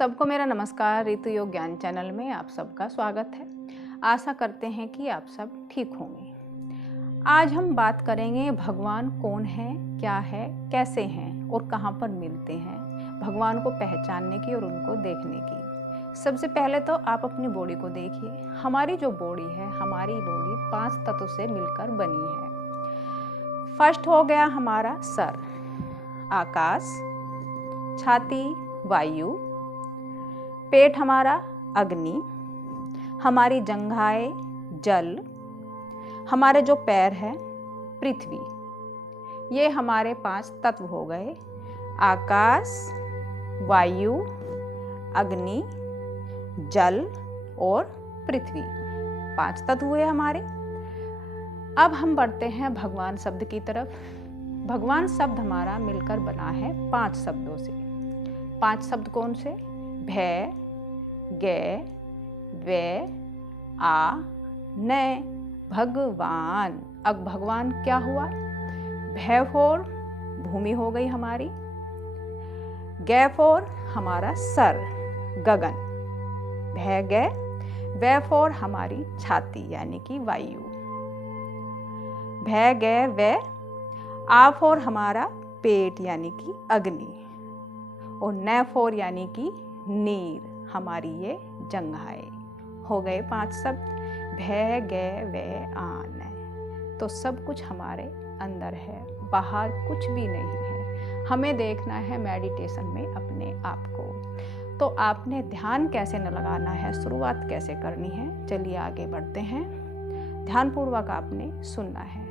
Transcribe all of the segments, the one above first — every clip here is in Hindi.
सबको मेरा नमस्कार। ऋतु योग ज्ञान चैनल में आप सबका स्वागत है। आशा करते हैं कि आप सब ठीक होंगे। आज हम बात करेंगे भगवान कौन है, क्या है, कैसे हैं और कहाँ पर मिलते हैं, भगवान को पहचानने की और उनको देखने की। सबसे पहले तो आप अपनी बॉडी को देखिए। हमारी जो बॉडी है, हमारी बॉडी 5 तत्व से मिलकर बनी है। फर्स्ट हो गया हमारा सर, आकाश, छाती वायु, पेट हमारा अग्नि, हमारी जंघाएं जल, हमारे जो पैर है पृथ्वी। ये हमारे 5 तत्व हो गए, आकाश, वायु, अग्नि, जल और पृथ्वी। 5 तत्व हुए हमारे। अब हम बढ़ते हैं भगवान शब्द की तरफ। भगवान शब्द हमारा मिलकर बना है 5 शब्दों से। 5 शब्द कौन से? भय, गे, वे, आ, न, भगवान। अब भगवान क्या हुआ? भय फोर भूमि हो गई हमारी, गे फोर हमारा सर गगन, भय गे, वे फोर हमारी छाती यानी कि वायु, भय गे वे, आ फोर हमारा पेट यानी कि अग्नि और न फोर यानी कि नीर हमारी ये जंघाएं। हो गए 5 शब्द, भय गे वे आन। तो सब कुछ हमारे अंदर है, बाहर कुछ भी नहीं है। हमें देखना है मेडिटेशन में अपने आप को। तो आपने ध्यान कैसे न लगाना है, शुरुआत कैसे करनी है, चलिए आगे बढ़ते हैं। ध्यानपूर्वक आपने सुनना है।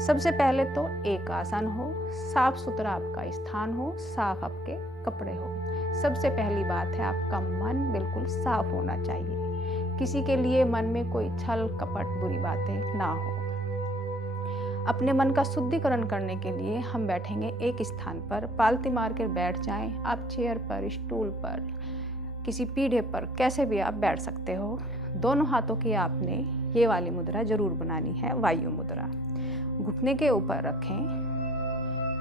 सबसे पहले तो एक आसन हो, साफ सुथरा आपका स्थान हो, साफ आपके कपड़े हो। सबसे पहली बात है आपका मन बिल्कुल साफ होना चाहिए। किसी के लिए मन में कोई छल कपट बुरी बातें ना हो। अपने मन का शुद्धिकरण करने के लिए हम बैठेंगे एक स्थान पर, पालती मार कर बैठ जाएं। आप चेयर पर, स्टूल पर, किसी पीढ़े पर, कैसे भी आप बैठ सकते हो। दोनों हाथों की आपने ये वाली मुद्रा जरूर बनानी है, वायु मुद्रा। घुटने के ऊपर रखें,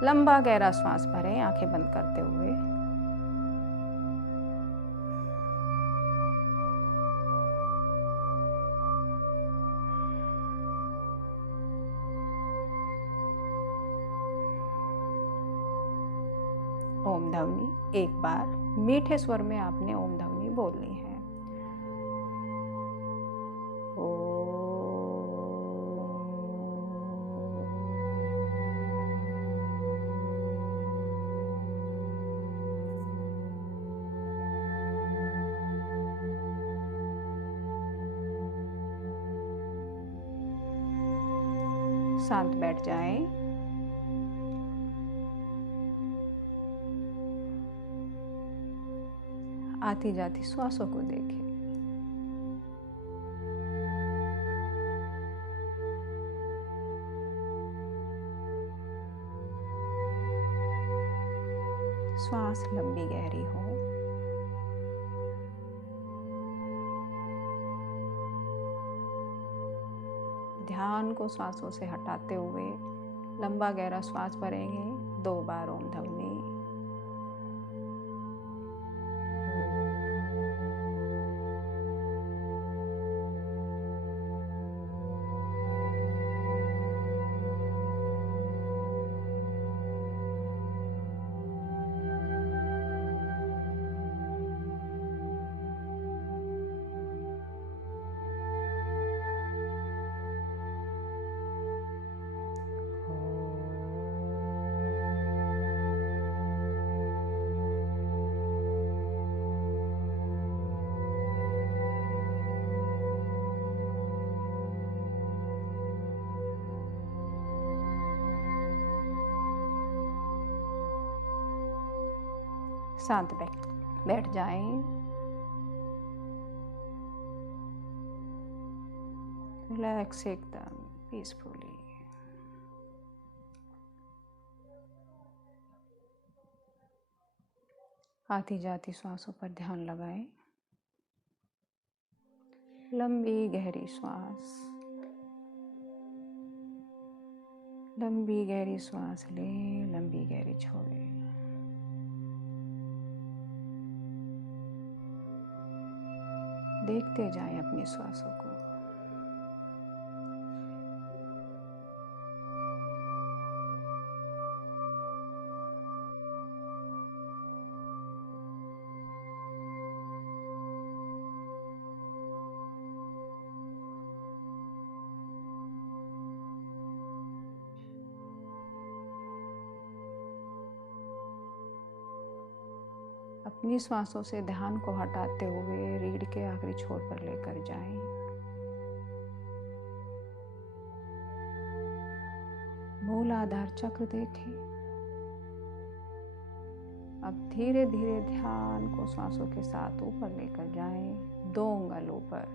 लंबा गहरा श्वास भरें आंखें बंद करते हुए। ओम ध्वनि एक बार मीठे स्वर में आपने ओम ध्वनि बोलनी है। शांत बैठ जाएं। आती जाती श्वासों को देखें। श्वास लंबी गहरी हो। ध्यान को श्वासों से हटाते हुए लंबा गहरा श्वास भरेंगे 2 बार ओम ध्वनि। शांत बैठ जाएं। रिलैक्स एकदम पीसफुली। आती जाती श्वासों पर ध्यान लगाएं। लंबी गहरी श्वास, लंबी गहरी श्वास लें, लंबी गहरी छोड़ें। देखते जाएं अपनी श्वासों को। अपनी श्वासों से ध्यान को हटाते हुए रीढ़ के आखिरी छोर पर लेकर जाएं। मूलाधार चक्र देखें। अब धीरे धीरे ध्यान को श्वासों के साथ ऊपर लेकर जाएं, 2 अंगुल ऊपर।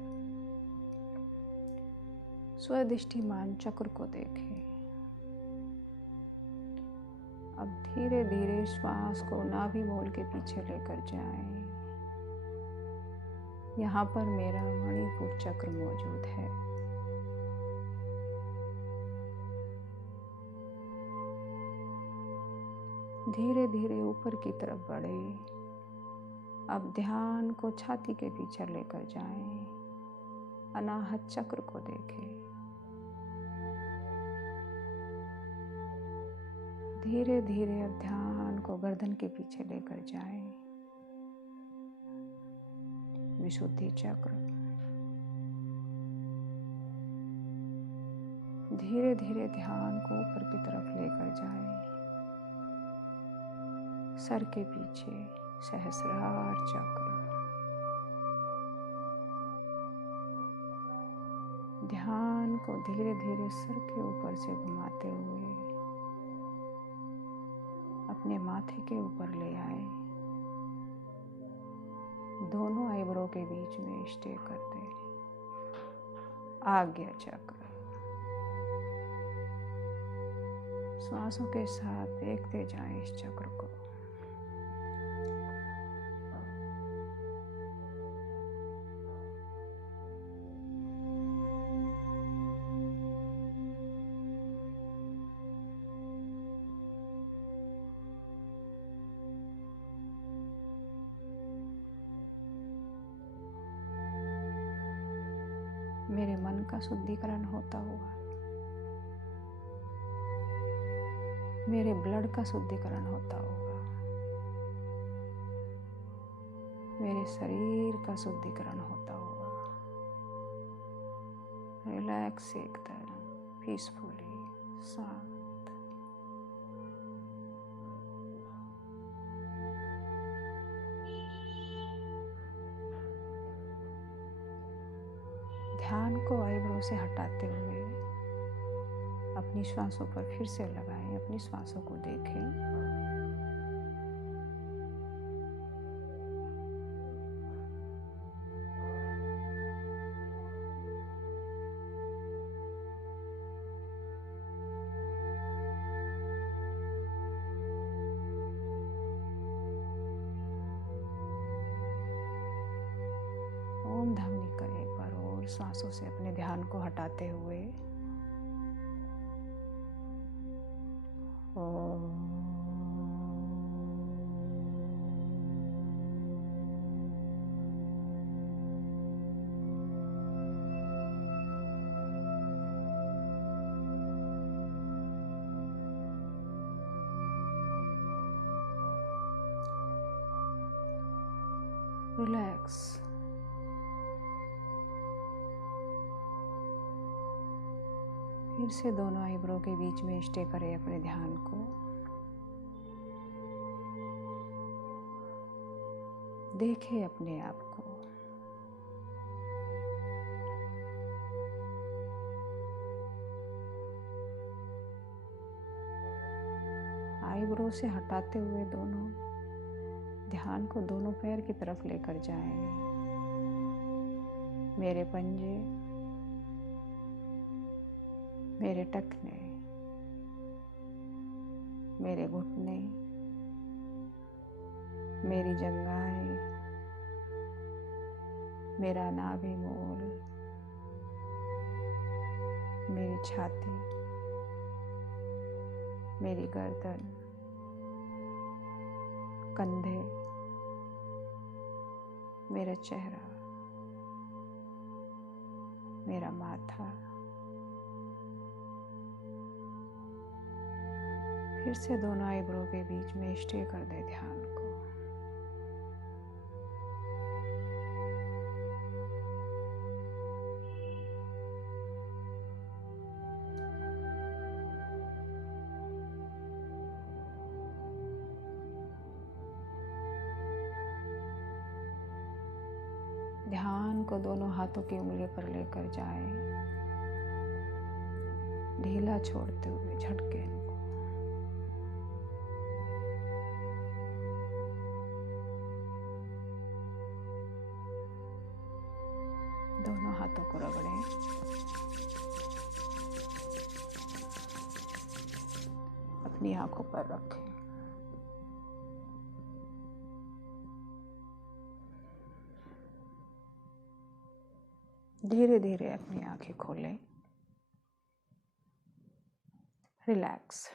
स्वादिष्टिमान चक्र को देखें। अब धीरे धीरे श्वास को नाभि मूल के पीछे लेकर जाएं। यहाँ पर मेरा मणिपुर चक्र मौजूद है। धीरे धीरे ऊपर की तरफ बढ़े। अब ध्यान को छाती के पीछे लेकर जाएं। अनाहत चक्र को देखें। धीरे धीरे अब ध्यान को गर्दन के पीछे लेकर जाएं। विशुद्धि चक्र। धीरे धीरे ध्यान को ऊपर की तरफ लेकर जाएं। सर के पीछे सहस्रार चक्र। ध्यान को धीरे धीरे सर के ऊपर से घुमाते हुए अपने माथे के ऊपर ले आए। दोनों आईब्रो के बीच में स्टे करते। आज्ञा चक्र। श्वासों के साथ देखते जाएं इस चक्र को। मेरे मन का शुद्धिकरण होता हुआ, मेरे ब्लड का शुद्धिकरण होता हुआ, मेरे शरीर का शुद्धिकरण होता हुआ, रिलैक्स एकदम पीसफुली शांत। ध्यान को आईब्रो से हटाते हुए अपनी श्वासों पर फिर से लगाएं। अपनी श्वासों को देखें। ओम ध्वनि करें पर और श्वासों से अपने ध्यान को हटाते हुए रिलैक्स। फिर से दोनों आईब्रो के बीच में स्टे करें अपने ध्यान को। देखें अपने आप को। आईब्रो से हटाते हुए दोनों ध्यान को दोनों पैर की तरफ लेकर जाएं। मेरे पंजे, मेरे टखने, मेरे घुटने, मेरी जंघाएं, मेरा नाभि मूल, मेरी छाती, मेरी गर्दन, कंधे, मेरा चेहरा, मेरा माथा। फिर से दोनों आईब्रो के बीच में स्टे कर दे ध्यान को। ध्यान को दोनों हाथों की उंगली पर लेकर जाए, ढीला छोड़ते हुए झटके इनको। दोनों हाथों को रगड़ें। अपनी आंखों पर रखें। धीरे धीरे अपनी आंखें खोलें। रिलैक्स।